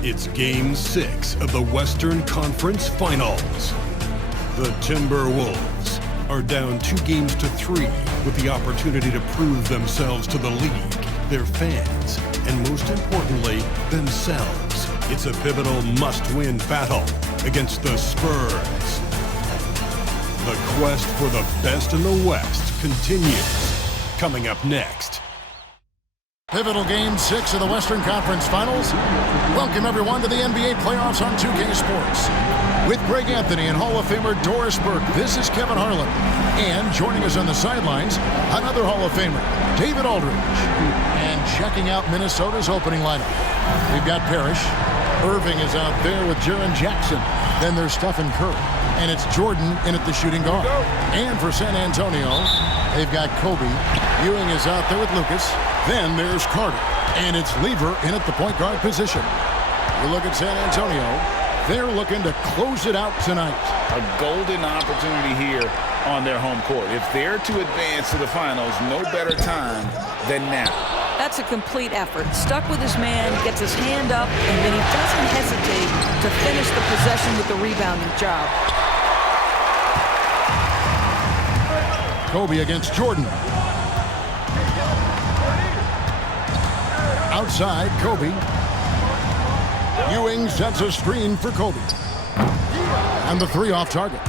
It's Game 6 of the Western Conference Finals. The Timberwolves are down 2-3 with the opportunity to prove themselves to the league, their fans, and most importantly, themselves. It's a pivotal must-win battle against the Spurs. The quest for the best in the West continues. Coming up next. Pivotal Game 6 of the Western Conference Finals. Welcome, everyone, to the NBA playoffs on 2K Sports. With Greg Anthony and Hall of Famer Doris Burke, this is Kevin Harlan. And joining us on the sidelines, another Hall of Famer, David Aldridge. And checking out Minnesota's opening lineup, we've got Parrish. Irving is out there with Jaren Jackson. Then there's Stephen Curry. And it's Jordan in at the shooting guard. And for San Antonio, they've got Kobe. Ewing is out there with Lucas. Then there's Carter. And it's Lever in at the point guard position. You look at San Antonio. They're looking to close it out tonight. A golden opportunity here on their home court. If they're to advance to the finals, no better time than now. That's a complete effort. Stuck with his man, gets his hand up, and then he doesn't hesitate to finish the possession with the rebounding job. Kobe against Jordan. Outside, Kobe. Ewing sets a screen for Kobe. And the three off target.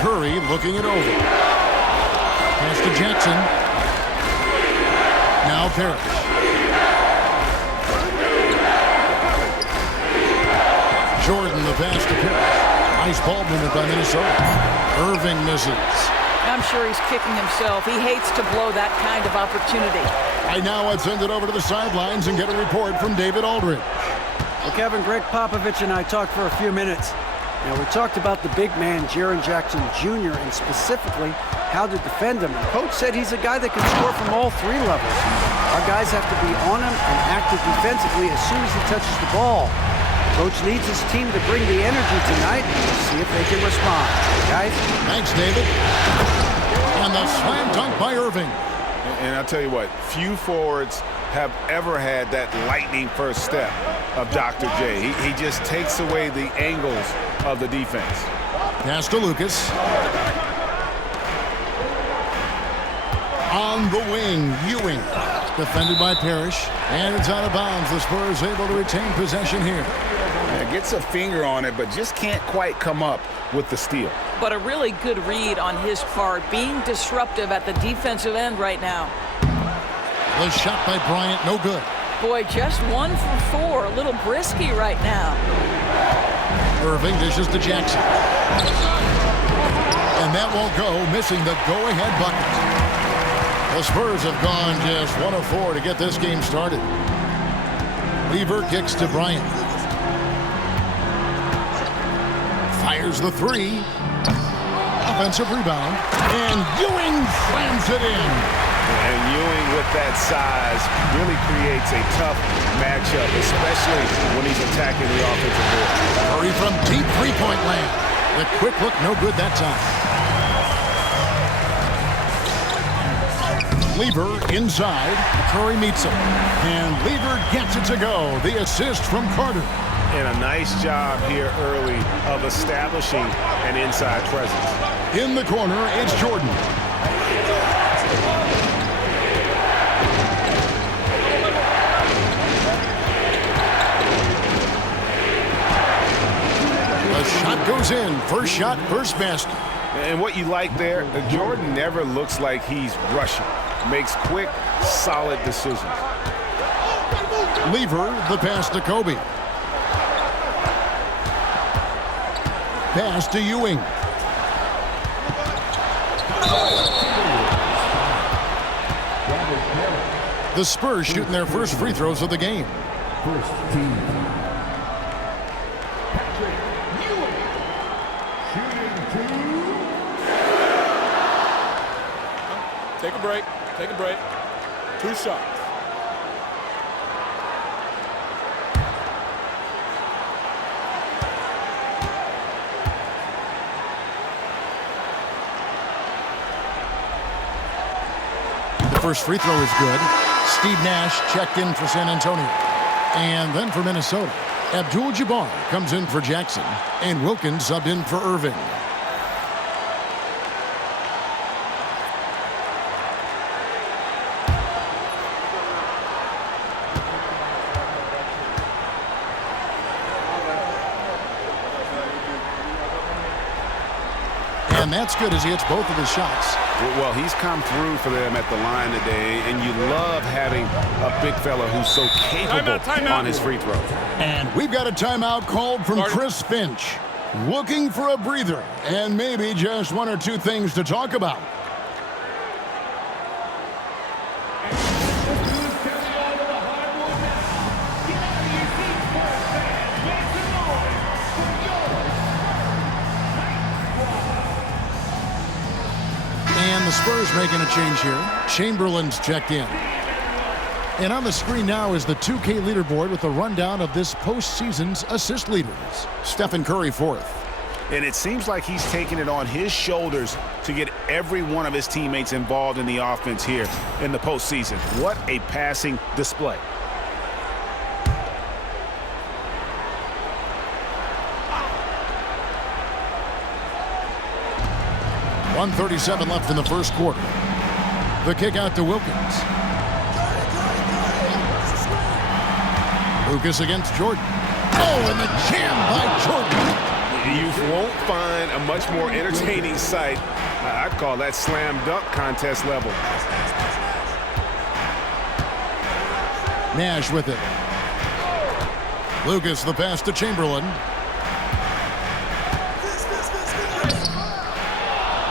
Curry looking it over. Pass to Jackson. Now Parrish. Jordan the pass to Parrish. Nice ball movement by Minnesota. Irving misses. I'm sure he's kicking himself. He hates to blow that kind of opportunity. Right now, I'd send it over to the sidelines and get a report from David Aldridge. Well, Kevin, Greg Popovich and I talked for a few minutes. We talked about the big man, Jaren Jackson Jr., and specifically how to defend him. And Coach said he's a guy that can score from all three levels. Our guys have to be on him and active defensively as soon as he touches the ball. Coach needs his team to bring the energy tonight. We'll see if they can respond. Guys? Thanks, David. And the slam dunk by Irving. And I'll tell you what, few forwards have ever had that lightning first step of Dr. J. He just takes away the angles of the defense. Pass to Lucas. On the wing, Ewing. Defended by Parrish. And it's out of bounds. The Spurs able to retain possession here. Gets a finger on it, but just can't quite come up with the steal. But a really good read on his part, being disruptive at the defensive end right now. The shot by Bryant, no good. Boy, just 1 for 4. A little brisky right now. Irving dishes to Jackson. And that won't go, missing the go-ahead bucket. The Spurs have gone just 1 of 4 to get this game started. Lever kicks to Bryant. Fires the three. Offensive rebound. And Ewing slams it in. And Ewing with that size really creates a tough matchup, especially when he's attacking the offensive board. Curry from deep three-point land. The quick look, no good that time. Lever inside. Curry meets him. And Lever gets it to go. The assist from Carter. And a nice job here early of establishing an inside presence. In the corner, it's Jordan. The shot goes in. First shot, first basket. And what you like there, Jordan never looks like he's rushing. Makes quick, solid decisions. Lever, the pass to Kobe. Pass to Ewing. The Spurs shooting their first free throws of the game. First team. Take a break. Take a break. 2 shots. first free throw is good. Steve Nash checked in for San Antonio. And then for Minnesota, Abdul-Jabbar comes in for Jackson, and Wilkins subbed in for Irving. And that's good as he hits both of his shots. Well, he's come through for them at the line today, and you love having a big fella who's so capable on his free throw. And we've got a timeout called from Chris Finch. Looking for a breather and maybe just one or two things to talk about. And the Spurs making a change here. Chamberlain's checked in. And on the screen now is the 2K leaderboard with a rundown of this postseason's assist leaders. Stephen Curry fourth. And it seems like he's taking it on his shoulders to get every one of his teammates involved in the offense here in the postseason. What a passing display. .137 left in the first quarter. The kick out to Wilkins. Lucas against Jordan. Oh, and the jam by Jordan. You won't find a much more entertaining sight. I'd call that slam dunk contest level. Nash with it. Lucas the pass to Chamberlain.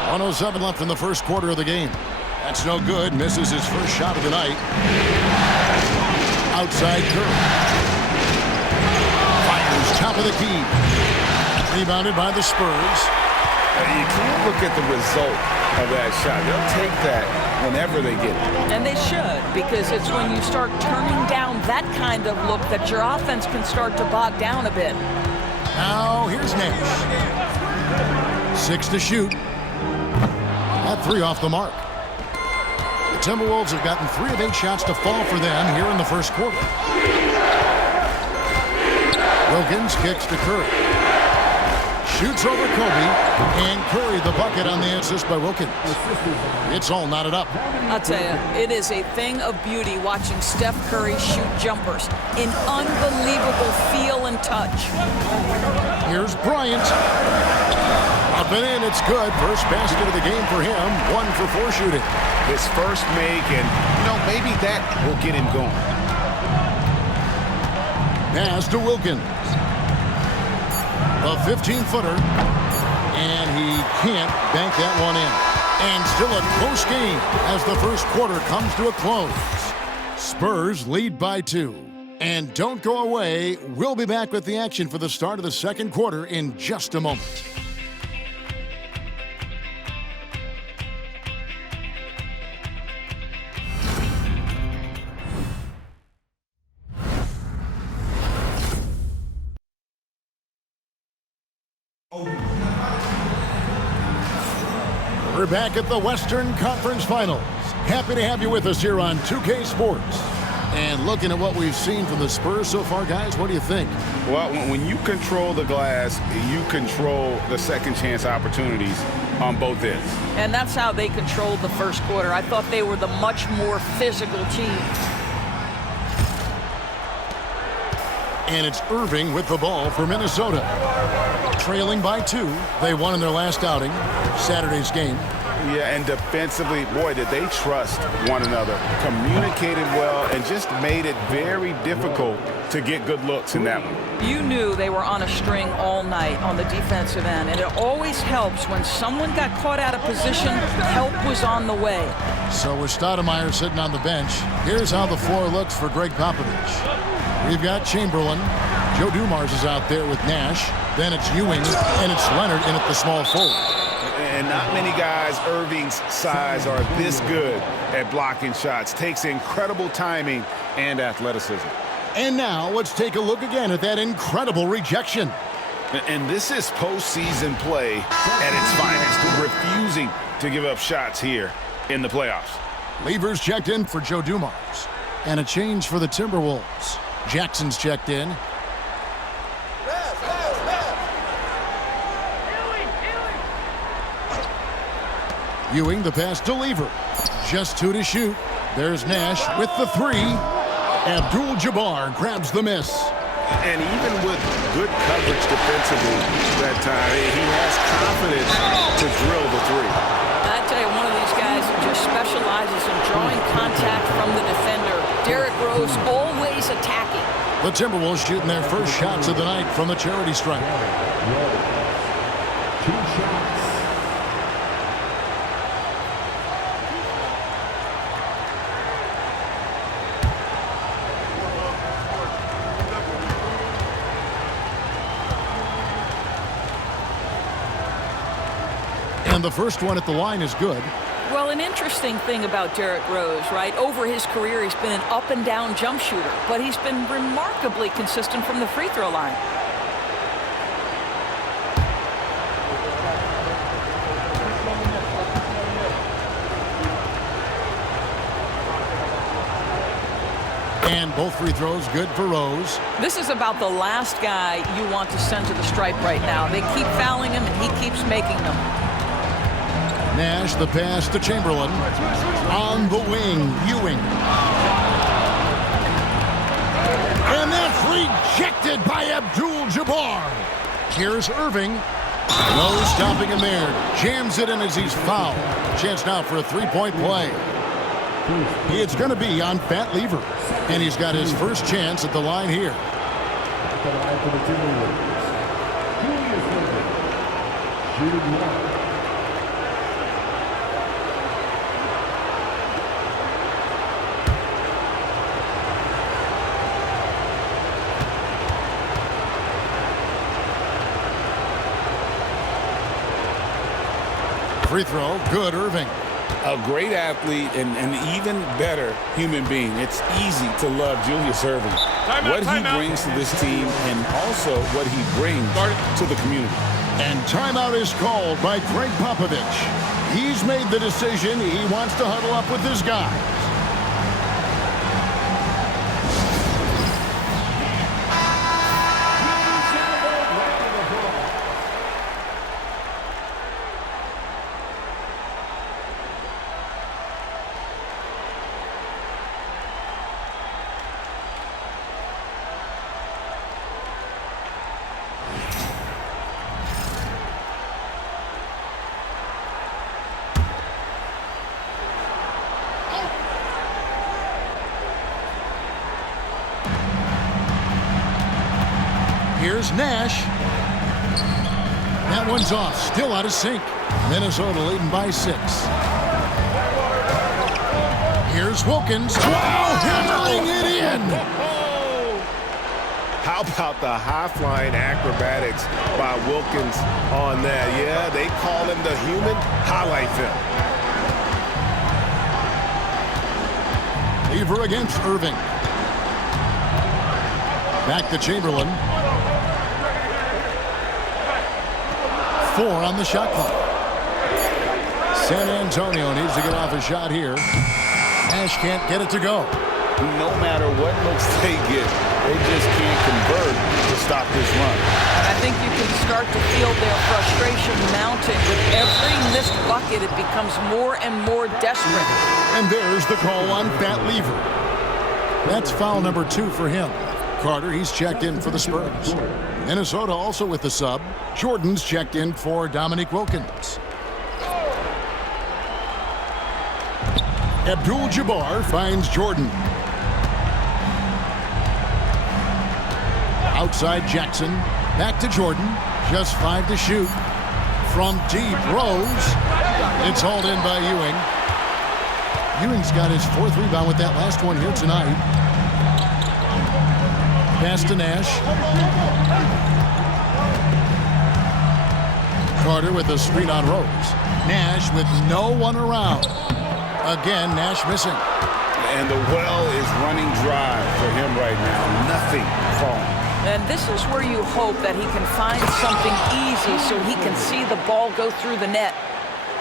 1:07 left in the first quarter of the game. That's no good. Misses his first shot of the night. Outside Curry. Fires top of the key. Rebounded by the Spurs. You can't look at the result of that shot. They'll take that whenever they get it. And they should, because it's when you start turning down that kind of look that your offense can start to bog down a bit. Now here's Nash. 6 to shoot. That 3 off the mark. The Timberwolves have gotten 3 of 8 shots to fall for them here in the first quarter. Wilkins kicks to Curry. Shoots over Kobe, and Curry the bucket on the assist by Wilkins. It's all knotted up. I'll tell you, it is a thing of beauty watching Steph Curry shoot jumpers. An unbelievable feel and touch. Here's Bryant. Up and in, it's good. First basket of the game for him. 1 for 4 shooting. His first make, and, maybe that will get him going. Pass to Wilkins. A 15-footer. And he can't bank that one in. And still a close game as the first quarter comes to a close. Spurs lead by 2. And don't go away. We'll be back with the action for the start of the second quarter in just a moment. We're back at the Western Conference Finals. Happy to have you with us here on 2K Sports. And looking at what we've seen from the Spurs so far, guys, what do you think? Well, when you control the glass, you control the second chance opportunities on both ends. And that's how they controlled the first quarter. I thought they were the much more physical team. And it's Irving with the ball for Minnesota. Trailing by 2. They won in their last outing, Saturday's game. Yeah, and defensively, boy, did they trust one another. Communicated well and just made it very difficult to get good looks in that one. You knew they were on a string all night on the defensive end, and it always helps when someone got caught out of position, help was on the way. So with Stoudemire sitting on the bench, here's how the floor looks for Greg Popovich. We've got Chamberlain. Joe Dumars is out there with Nash. Then it's Ewing, and it's Leonard in at the small forward. And not many guys Irving's size are this good at blocking shots. Takes incredible timing and athleticism. And now let's take a look again at that incredible rejection. And this is postseason play at its finest, refusing to give up shots here in the playoffs. Lever's checked in for Joe Dumars. And a change for the Timberwolves. Jackson's checked in. Ewing, the pass to Lever. Just 2 to shoot. There's Nash with the 3. Abdul-Jabbar grabs the miss. And even with good coverage defensively that time, he has confidence to drill the 3. I tell you, one of these guys who just specializes in drawing contact from the defender. Derrick Rose always attacking. The Timberwolves shooting their first shots of the night from the charity stripe. 2 shots. And the first one at the line is good. Well, an interesting thing about Derrick Rose, right? Over his career, he's been an up-and-down jump shooter, but he's been remarkably consistent from the free throw line. And both free throws good for Rose. This is about the last guy you want to send to the stripe right now. They keep fouling him, and he keeps making them. Nash, the pass to Chamberlain. On the wing, Ewing. And that's rejected by Abdul-Jabbar. Here's Irving. No stopping him there. Jams it in as he's fouled. Chance now for a 3-point play. It's going to be on Fat Lever. And he's got his first chance at the line here. At the line for the Timberwolves. Julius Randle. Shooting 1. Free throw, good, Irving. A great athlete and an even better human being. It's easy to love Julius Irving. What he brings to this team and also what he brings to the community. And timeout is called by Greg Popovich. He's made the decision. He wants to huddle up with his guys. Here's Nash. That one's off. Still out of sync. Minnesota leading by 6. Here's Wilkins. Wow, hammering it in. How about the high-flying acrobatics by Wilkins on that? Yeah, they call him the human highlight film. Lever against Irving. Back to Chamberlain. 4 on the shot clock. San Antonio needs to get off a shot here. Nash can't get it to go. No matter what looks they get, they just can't convert to stop this run. And I think you can start to feel their frustration mounting. With every missed bucket, it becomes more and more desperate. And there's the call on Fat Lever. That's foul number 2 for him. Carter, he's checked in for the Spurs. Minnesota also with the sub. Jordan's checked in for Dominique Wilkins. Abdul-Jabbar finds Jordan. Outside Jackson. Back to Jordan. Just 5 to shoot. From deep, Rose. It's hauled in by Ewing. Ewing's got his 4th rebound with that last one here tonight. Pass to Nash. Carter with a screen on Rose. Nash with no one around. Again, Nash missing. And the well is running dry for him right now. Nothing falling. And this is where you hope that he can find something easy so he can see the ball go through the net.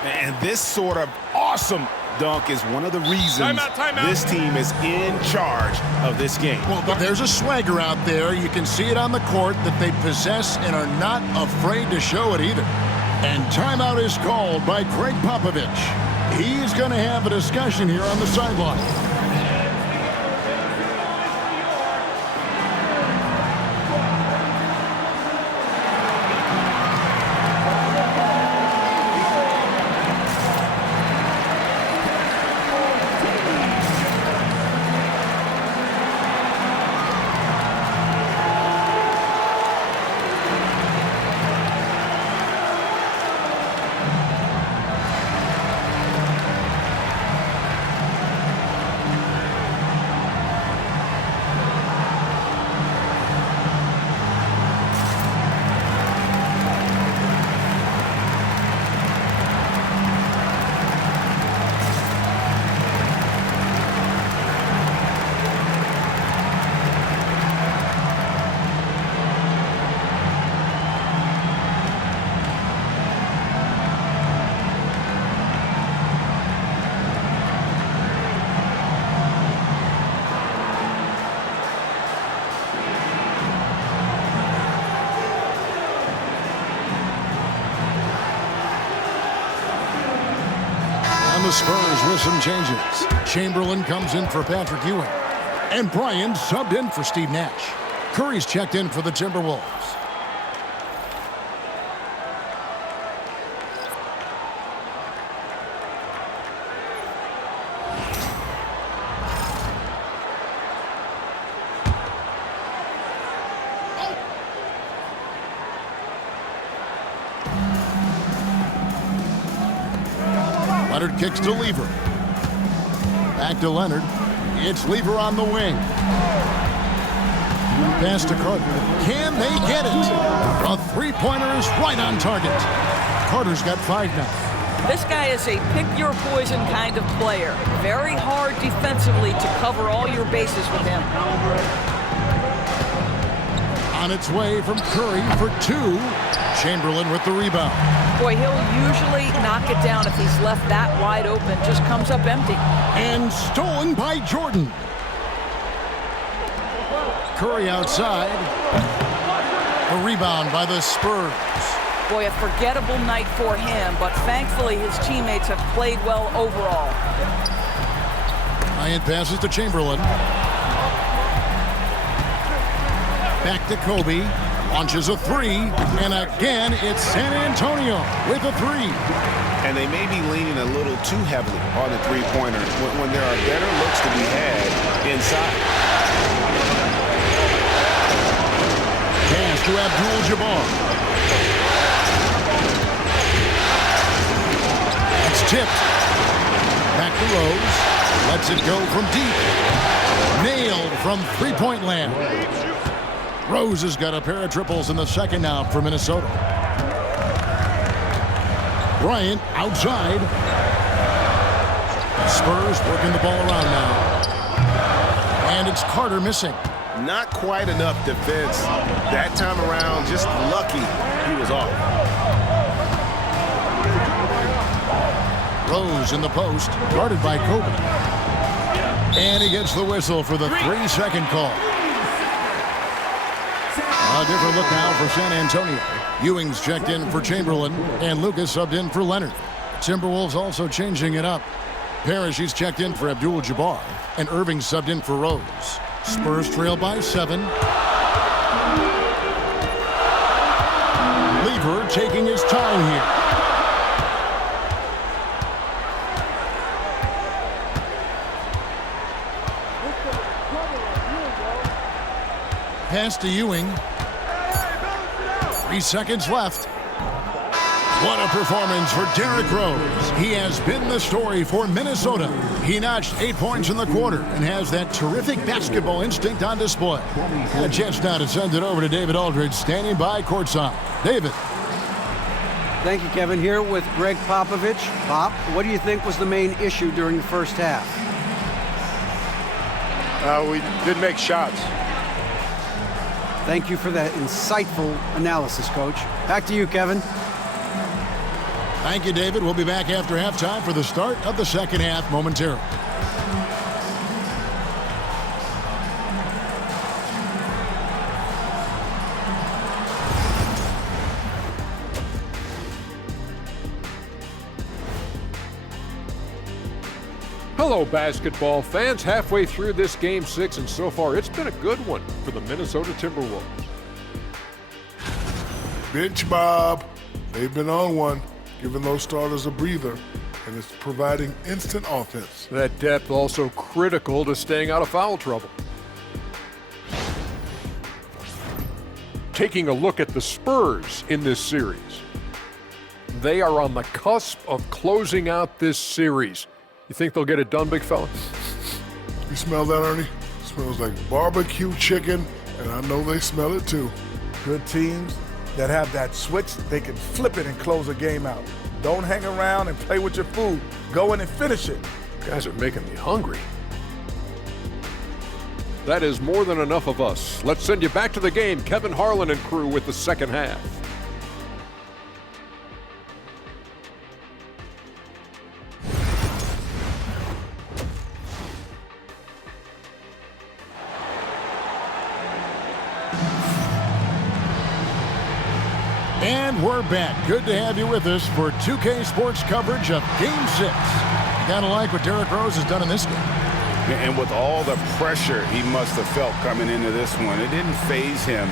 And this sort of awesome dunk is one of the reasons this team is in charge of this game. Well, but there's a swagger out there. You can see it on the court that they possess and are not afraid to show it either. And timeout is called by Greg Popovich. He's going to have a discussion here on the sideline. The Spurs with some changes. Chamberlain comes in for Patrick Ewing. And Bryant subbed in for Steve Nash. Curry's checked in for the Timberwolves. Leonard kicks to Lever. Back to Leonard. It's Lever on the wing. Pass to Carter. Can they get it? A three-pointer is right on target. Carter's got 5 now. This guy is a pick-your-poison kind of player. Very hard defensively to cover all your bases with him. On its way from Curry for 2. Chamberlain with the rebound. Boy, he'll usually knock it down if he's left that wide open. Just comes up empty. And stolen by Jordan. Curry outside. A rebound by the Spurs. Boy, a forgettable night for him, but thankfully his teammates have played well overall. Bryant passes to Chamberlain. Back to Kobe. Launches a 3, and again, it's San Antonio with a 3. And they may be leaning a little too heavily on the three-pointer when there are better looks to be had inside. Pass to Abdul-Jabbar. It's tipped. Back to Rose. Lets it go from deep. Nailed from three-point land. Rose has got a pair of triples in the second now for Minnesota. Bryant outside. Spurs working the ball around now. And it's Carter missing. Not quite enough defense that time around. Just lucky he was off. Rose in the post, guarded by Kobe. And he gets the whistle for the 3-second call. A different look now for San Antonio. Ewing's checked in for Chamberlain, and Lucas subbed in for Leonard. Timberwolves also changing it up. Parrish, he's checked in for Abdul-Jabbar, and Irving subbed in for Rose. Spurs trail by 7. Lever taking his time here. Pass to Ewing. 3 seconds left. What a performance for Derrick Rose. He has been the story for Minnesota. He notched 8 points in the quarter and has that terrific basketball instinct on display. A chance now to send it over to David Aldridge, standing by courtside. David. Thank you, Kevin. Here with Greg Popovich. Pop, what do you think was the main issue during the first half? We didn't make shots. Thank you for that insightful analysis, Coach. Back to you, Kevin. Thank you, David. We'll be back after halftime for the start of the second half momentarily. Hello, basketball fans. Halfway through this Game 6, and so far it's been a good one for the Minnesota Timberwolves. Bench Bob. They've been on one, giving those starters a breather, and it's providing instant offense. That depth also critical to staying out of foul trouble. Taking a look at the Spurs in this series. They are on the cusp of closing out this series. You think they'll get it done, big fella? You smell that, Ernie? It smells like barbecue chicken, and I know they smell it too. Good teams that have that switch, they can flip it and close a game out. Don't hang around and play with your food. Go in and finish it. You guys are making me hungry. That is more than enough of us. Let's send you back to the game. Kevin Harlan and crew with the second half. And we're back. Good to have you with us for 2K Sports coverage of Game 6. You gotta like what Derrick Rose has done in this game. And with all the pressure he must have felt coming into this one, it didn't faze him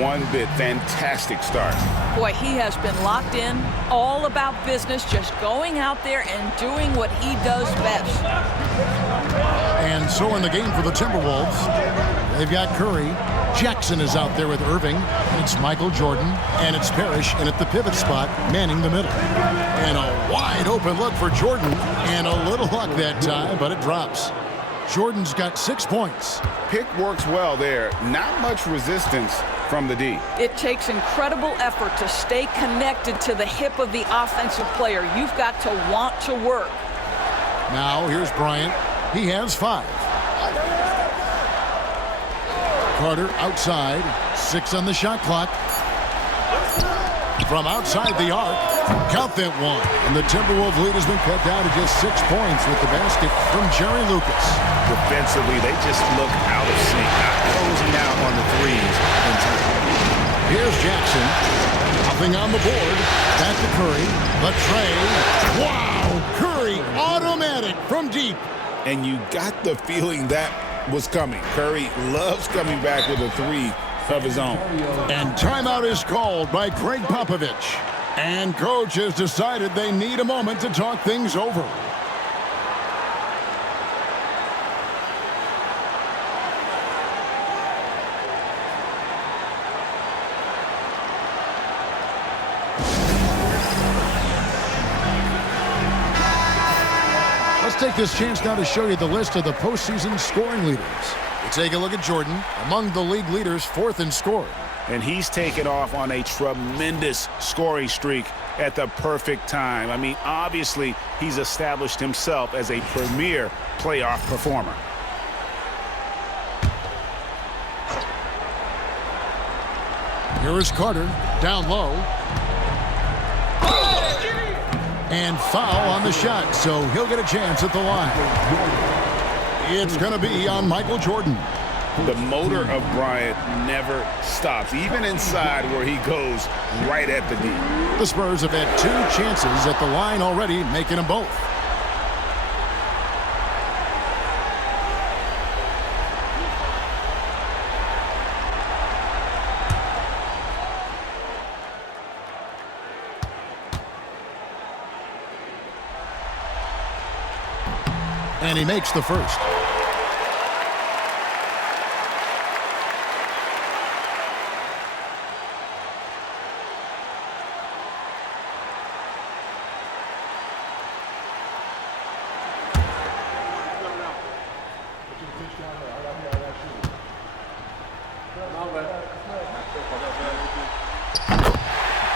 one bit. Fantastic start. Boy, he has been locked in, all about business, just going out there and doing what he does best. And so in the game for the Timberwolves, they've got Curry. Jackson is out there with Irving, and it's Michael Jordan, and it's Parrish, and at the pivot spot, manning the middle. And a wide open look for Jordan, and a little luck that time, but it drops. Jordan's got 6 points. Pick works well there. Not much resistance from the D. It takes incredible effort to stay connected to the hip of the offensive player. You've got to want to work. Now here's Bryant. He has 5. Carter outside, 6 on the shot clock. From outside the arc, count that one. And the Timberwolves lead has been cut down to just 6 points with the basket from Jerry Lucas. Defensively, they just look out of sync, not closing out on the threes in time. Here's Jackson, nothing on the board. Back to Curry, the tray. Wow, Curry, automatic from deep. And you got the feeling that was coming. Curry loves coming back with a three of his own. And timeout is called by Greg Popovich. And coach has decided they need a moment to talk things over. Let's take this chance now to show you the list of the postseason scoring leaders. We take a look at Jordan, among the league leaders, 4th in scoring. And he's taken off on a tremendous scoring streak at the perfect time. I mean, obviously, he's established himself as a premier playoff performer. Here is Carter, down low. And foul on the shot, so he'll get a chance at the line. It's going to be on Michael Jordan. The motor of Bryant never stops, even inside where he goes right at the D. The Spurs have had 2 chances at the line already, making them both. And he makes the first.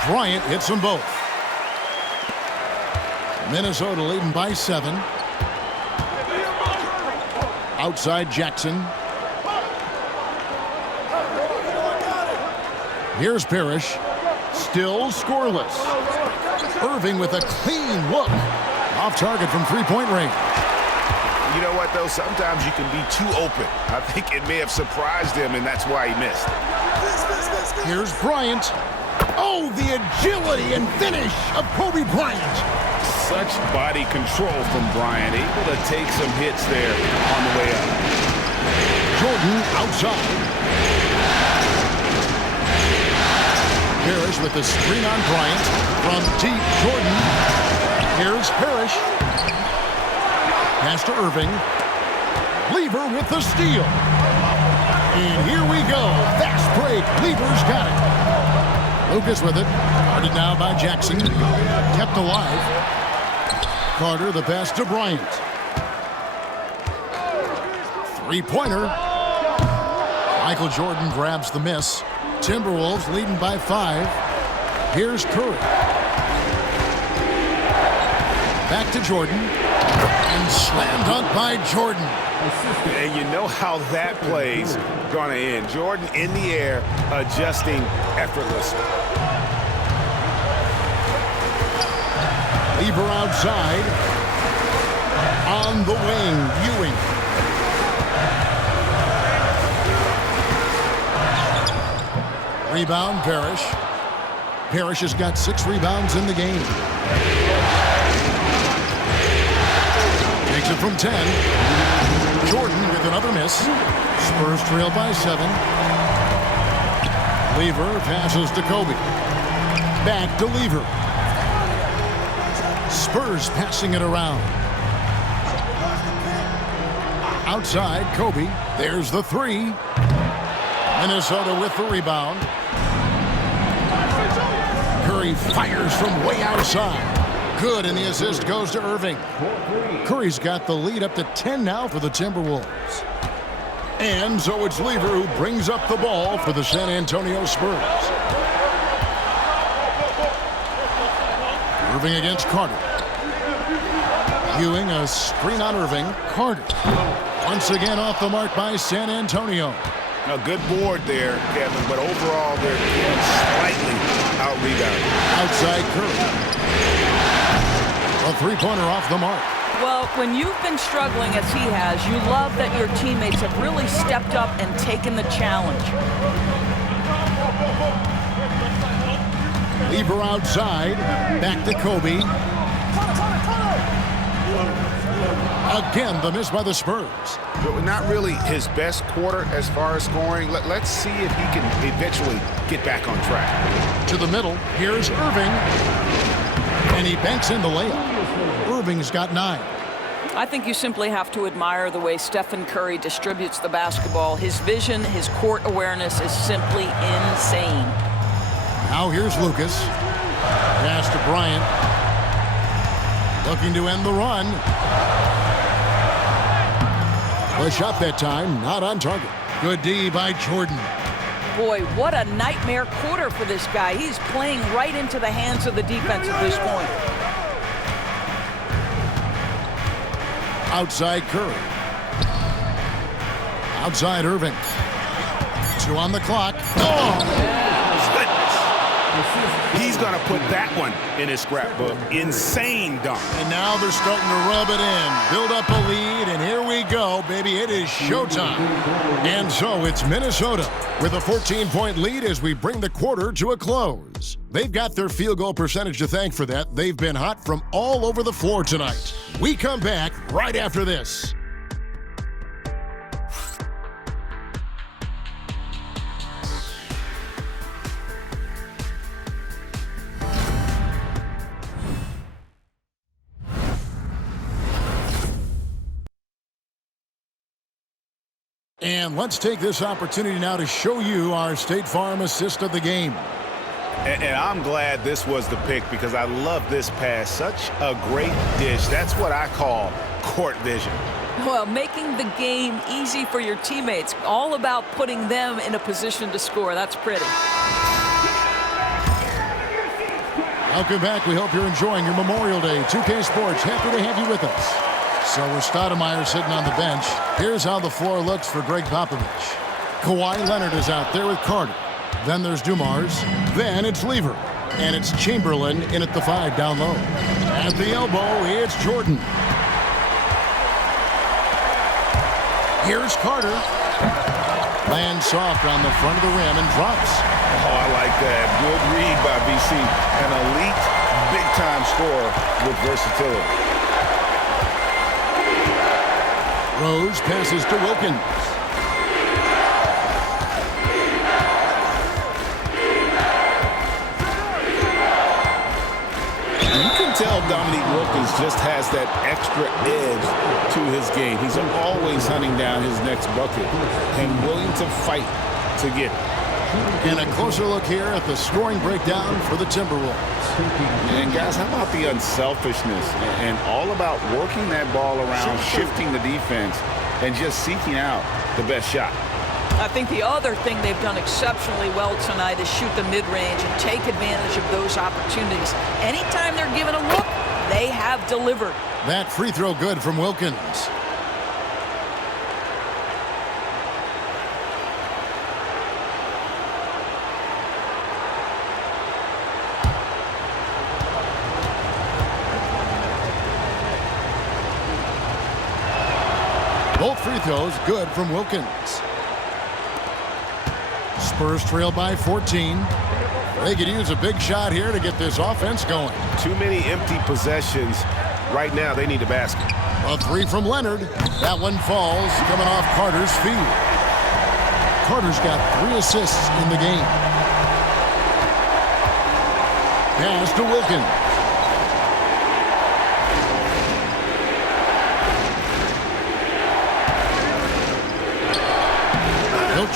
Bryant hits them both. Minnesota leading by 7. Outside Jackson. Here's Parrish. Still scoreless. Irving with a clean look. Off target from three-point range. You know what, though? Sometimes you can be too open. I think it may have surprised him, and that's why he missed. Here's Bryant. Oh, the agility and finish of Kobe Bryant. Such body control from Bryant, able to take some hits there on the way up. Jordan outside. Parrish with the screen on Bryant. From deep, Jordan. Here's Parrish. Pass to Irving. Lever with the steal. And here we go. Fast break. Lever's got it. Lucas with it. Guarded now by Jackson. Kept alive. Carter the pass to Bryant. Three-pointer. Michael Jordan grabs the miss. Timberwolves leading by 5. Here's Curry. Back to Jordan. And slam dunk by Jordan. And you know how that play's going to end. Jordan in the air, adjusting effortlessly. Lever outside. On the wing, Ewing. Rebound, Parrish. Parrish has got 6 rebounds in the game. Takes it from 10. Jordan with another miss. Spurs trail by 7. Lever passes to Kobe. Back to Lever. Spurs passing it around. Outside, Kobe. There's the 3. Minnesota with the rebound. Curry fires from way outside. Good, and the assist goes to Irving. Curry's got the lead up to 10 now for the Timberwolves. And so it's Lever who brings up the ball for the San Antonio Spurs. Irving against Carter. Ewing, a screen on Irving. Carter. Once again off the mark by San Antonio. A good board there, Kevin, but overall they're getting slightly out-rebounded. Outside Curry. A three-pointer off the mark. Well, when you've been struggling as he has, you love that your teammates have really stepped up and taken the challenge. Lever outside. Back to Kobe. Again, the miss by the Spurs. But not really his best quarter as far as scoring. Let's see if he can eventually get back on track. To the middle. Here's Irving. And he banks in the layup. Irving's got 9. I think you simply have to admire the way Stephen Curry distributes the basketball. His vision, his court awareness is simply insane. Now here's Lucas. Pass to Bryant. Looking to end the run. The shot that time, not on target. Good D by Jordan. Boy, what a nightmare quarter for this guy. He's playing right into the hands of the defense at this point. Outside Curry. Outside Irving. 2 on the clock. Oh! He's going to put that one in his scrapbook. Insane dunk. And now they're starting to rub it in. Build up a lead, and here we go, baby. It is showtime. And so it's Minnesota with a 14-point lead as we bring the quarter to a close. They've got their field goal percentage to thank for that. They've been hot from all over the floor tonight. We come back right after this. And let's take this opportunity now to show you our State Farm assist of the game. And I'm glad this was the pick because I love this pass. Such a great dish. That's what I call court vision. Well, making the game easy for your teammates. All about putting them in a position to score. That's pretty. Welcome back. We hope you're enjoying your Memorial Day. 2K Sports, happy to have you with us. So with Stoudemire sitting on the bench, here's how the floor looks for Greg Popovich. Kawhi Leonard is out there with Carter. Then there's Dumars. Then it's Lever. And it's Chamberlain in at the 5 down low. At the elbow, it's Jordan. Here's Carter. Lands soft on the front of the rim and drops. Oh, I like that. Good read by BC. An elite, big-time scorer with versatility. Rose passes to Wilkins. You can tell Dominique Wilkins just has that extra edge to his game. He's always hunting down his next bucket and willing to fight to get it. And a closer look here at the scoring breakdown for the Timberwolves. And guys, how about the unselfishness and all about working that ball around, shifting the defense, and just seeking out the best shot. I think the other thing they've done exceptionally well tonight is shoot the mid-range and take advantage of those opportunities. Anytime they're given a look, they have delivered. That free throw good from Wilkins. Both free throws good from Wilkins. Spurs trail by 14. They could use a big shot here to get this offense going. Too many empty possessions. Right now, they need a basket. A 3 from Leonard. That one falls, coming off Carter's feet. Carter's got 3 assists in the game. Pass to Wilkins.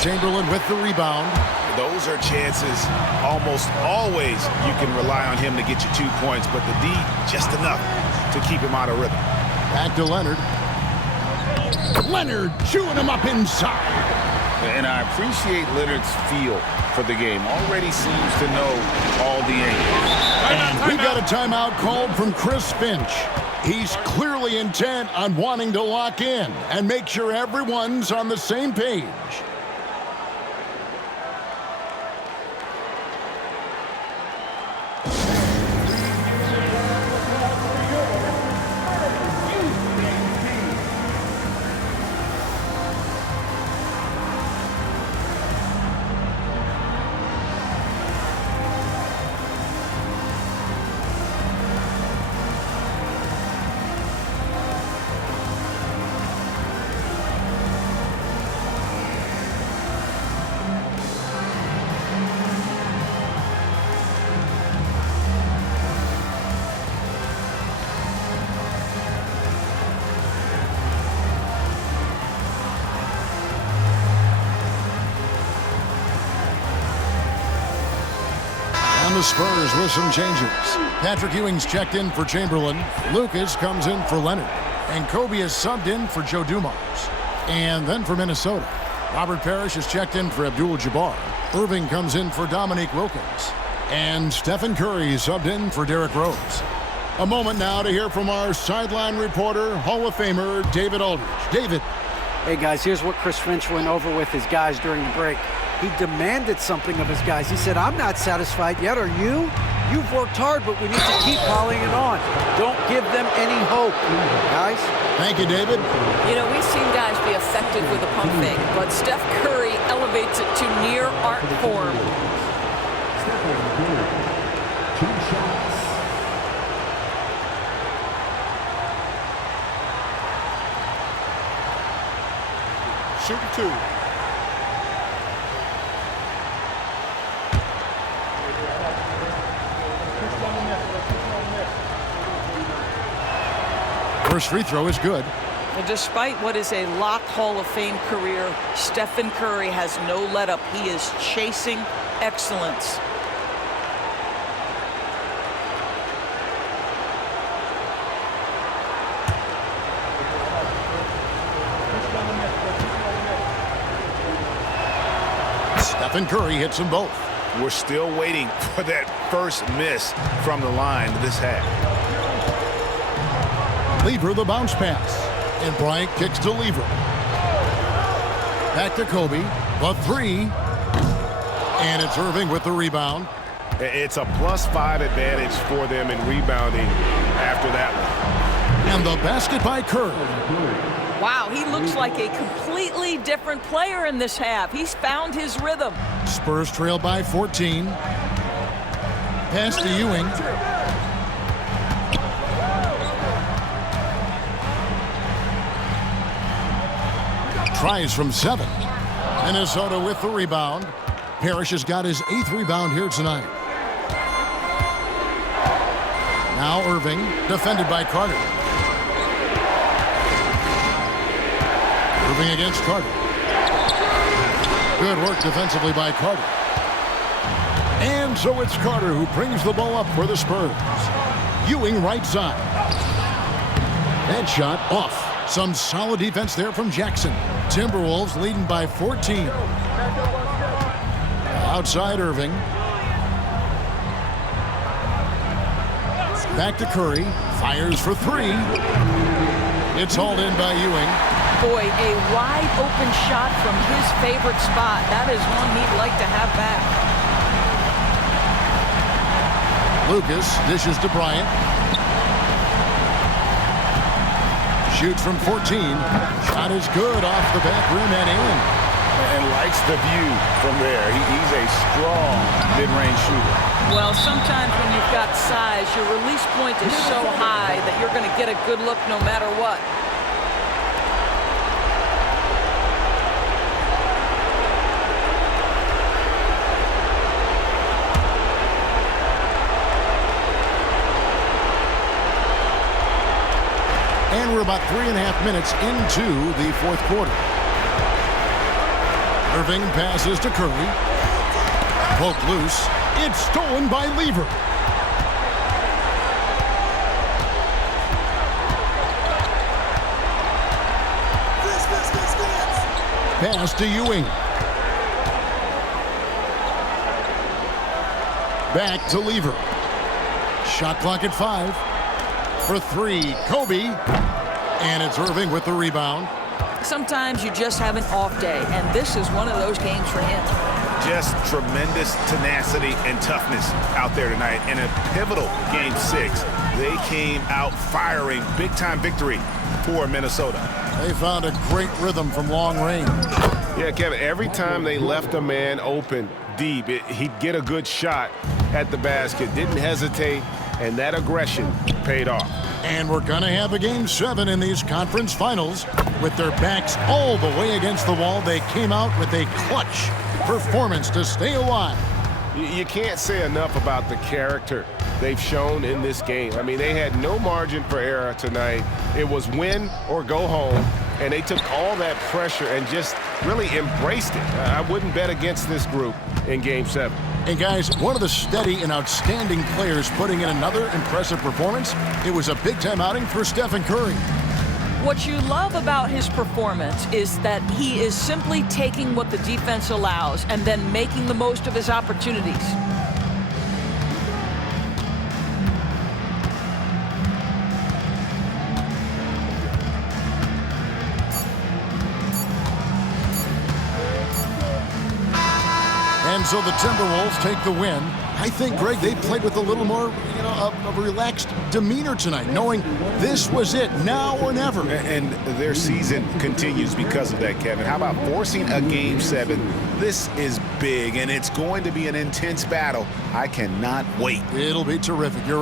Chamberlain with the rebound. Those are chances almost always you can rely on him to get you 2 points, but the D just enough to keep him out of rhythm. Back to Leonard. Leonard chewing him up inside. And I appreciate Leonard's feel for the game. Already seems to know all the angles. And we got a timeout called from Chris Finch. He's clearly intent on wanting to lock in and make sure everyone's on the same page. The Spurs with some changes. Patrick Ewing's checked in for Chamberlain. Lucas comes in for Leonard. And Kobe is subbed in for Joe Dumars. And then for Minnesota, Robert Parrish is checked in for Abdul-Jabbar. Irving comes in for Dominique Wilkins. And Stephen Curry subbed in for Derrick Rose. A moment now to hear from our sideline reporter, Hall of Famer David Aldridge. David. Hey, guys, here's what Chris Finch went over with his guys during the break. He demanded something of his guys. He said, I'm not satisfied yet, are you? You've worked hard, but we need to keep piling it on. Don't give them any hope, guys. Thank you, David. You know, we've seen guys be effective with a pump fake, but Steph Curry elevates it to near art form. Shooting 2. First free throw is good. And despite what is a lock Hall of Fame career, Stephen Curry has no let-up. He is chasing excellence. Stephen Curry hits them both. We're still waiting for that first miss from the line this half. Lever the bounce pass. And Bryant kicks to Lever. Back to Kobe. The 3. And it's Irving with the rebound. It's a +5 advantage for them in rebounding after that one. And the basket by Curry. Wow, he looks like a completely different player in this half. He's found his rhythm. Spurs trail by 14. Pass to Ewing. Tries from 7. Minnesota with the rebound. Parrish has got his 8th rebound here tonight. Now Irving, defended by Carter. Irving against Carter. Good work defensively by Carter. And so it's Carter who brings the ball up for the Spurs. Ewing right side. That shot off. Some solid defense there from Jackson. Timberwolves leading by 14. Outside Irving. Back to Curry. Fires for 3. It's hauled in by Ewing. Boy, a wide open shot from his favorite spot. That is one he'd like to have back. Lucas dishes to Bryant. Shoots from 14. Shot is good off the back rim and in. And likes the view from there. He's a strong mid-range shooter. Well, sometimes when you've got size, your release point is so high that you're going to get a good look no matter what. And we're about 3.5 minutes into the fourth quarter. Irving passes to Curry. Poked loose. It's stolen by Lever. Pass to Ewing. Back to Lever. Shot clock at 5. For 3, Kobe. And it's Irving with the rebound. Sometimes you just have an off day, and this is one of those games for him. Just tremendous tenacity and toughness out there tonight. In a pivotal Game 6, they came out firing. Big-time victory for Minnesota. They found a great rhythm from long range. Yeah, Kevin, every time they left a man open deep, he'd get a good shot at the basket. Didn't hesitate, and that aggression paid off. And we're going to have a Game 7 in these conference finals. With their backs all the way against the wall, they came out with a clutch performance to stay alive. You can't say enough about the character they've shown in this game. I mean, they had no margin for error tonight. It was win or go home, and they took all that pressure and just really embraced it. I wouldn't bet against this group in Game 7. And guys, one of the steady and outstanding players putting in another impressive performance. It was a big-time outing for Stephen Curry. What you love about his performance is that he is simply taking what the defense allows and then making the most of his opportunities. And so the Timberwolves take the win. I think, Greg, they played with a little more, of a relaxed demeanor tonight, knowing this was it, now or never. And their season continues because of that, Kevin. How about forcing a Game 7? This is big, and it's going to be an intense battle. I cannot wait. It'll be terrific. You're